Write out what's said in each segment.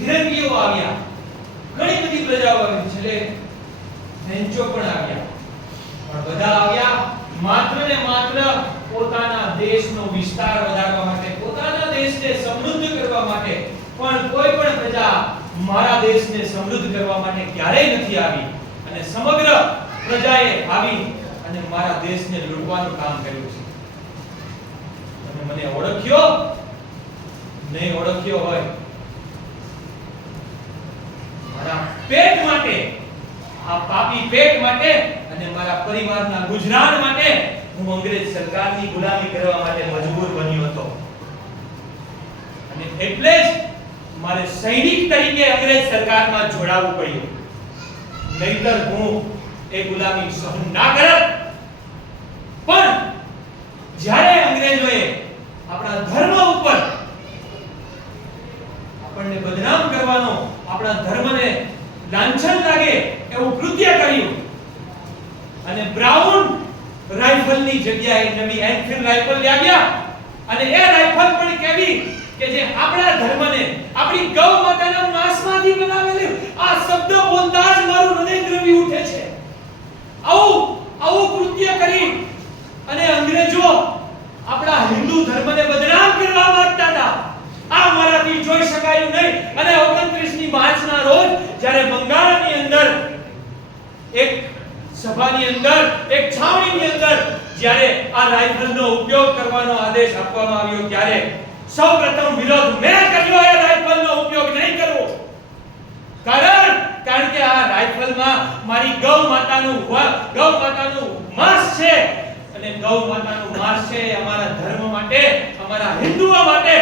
ફિરંગીઓ આવ્યા, ઘણી બધી પ્રજાઓ આવી, છેલ્લે ફ્રેન્ચો પણ આવ્યા. પણ બધા આવ્યા માત્ર ને માત્ર પોતાના દેશનો વિસ્તાર વધારવા માટે, પોતાના દેશને સમૃદ્ધ કરવા માટે. પણ કોઈ પણ પ્રજા મારા દેશને સમૃદ્ધ કરવા માટે ક્યારેય નથી આવી. અને સમગ્ર પ્રજાએ આવી અને મારા દેશને લૂંટવાનું કામ કર્યું છે. તમે મને ઓળખ્યો? નહીં ઓળખ્યો હોય, મારા પેટ માટે, આ પાપી પેટ માટે અને મારા પરિવારના ગુજરાન માટે હું અંગ્રેજ સરકારની ગુલામી કરવા માટે મજબૂર બન્યો હતો. અને એટલે જ મારે સૈનિક તરીકે અંગ્રેજ સરકારમાં જોડાવવું પડ્યું. નહીતર હું એ ગુલામી સહન ના કરત. પણ જ્યારે અંગ્રેજોએ આપણા ધર્મ ઉપર આપણને બદનામ કરવાનો, આપણા ધર્મને લાંછન લાગે એવું કૃત્ય કર્યું અને બ્રાઉન રાઇફલની જગ્યાએ નવી એનફિલ્ડ રાઇફલ લાવ્યા, અને એ રાઇફલ પણ કેવી કે જે આપણા ધર્મને, આપણી ગૌ માતાના માંસમાંથી બનાવેલી. આ શબ્દ બોલતા જ મારું હૃદય દ્રવી ઉઠે છે. આવું કૃત્ય કરી અને અંગ્રેજો આપણા હિન્દુ ધર્મને બદનામ કરવા માંગતા હતા. આ મારાથી જોઈ શકાયું નહીં. અને 29 માર્ચના રોજ જ્યારે બંગાળની અંદર એક સભાની અંદર, એક છાવણીની અંદર જ્યારે આ રાઇફલનો ઉપયોગ કરવાનો આદેશ આપવામાં આવ્યો, ત્યારે સૌપ્રથમ વિરોધ મેં કર્યો. એ રાઇફલનો ઉપયોગ નહીં કરવો. કારણ કે આ રાઇફલમાં મારી ગૌ માતાનું માંસ છે, અને ગૌ માતાનું માંસ છે અમારા ધર્મ માટે, અમારા હિન્દુઓ માટે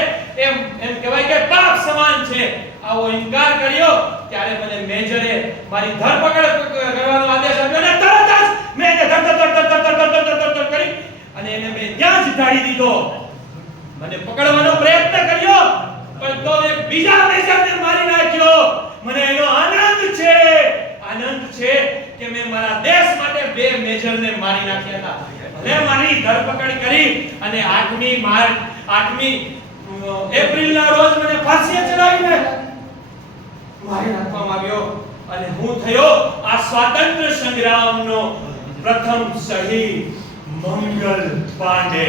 એમ કહેવાય કે પાપ સમાન છે. આવો ઇનકાર કર્યો ત્યારે મને મેજરે મારી ધરપકડ કરવાનો આદેશ આપ્યો, અને તરત જ મેં ધર કરી અને એને મેં ત્યાં જ ઢાળી દીધો. મને પકડવાનો પ્રયત્ન કર્યો, પણ તો એક બીજા મેજરને મારી નાખ્યો. મને એનો આનંદ છે કે મેં મારા દેશ માટે બે મેજરને મારી નાખ્યા હતા. ભલે મારી ધરપકડ કરી અને 8મી એપ્રિલના રોજ મને ફાંસીએ ચડાવીને મારી નાખવામાં આવ્યો, અને હું થયો આ સ્વાતંત્ર્ય સંગ્રામનો પ્રથમ શહીદ મંગલ પાંડે.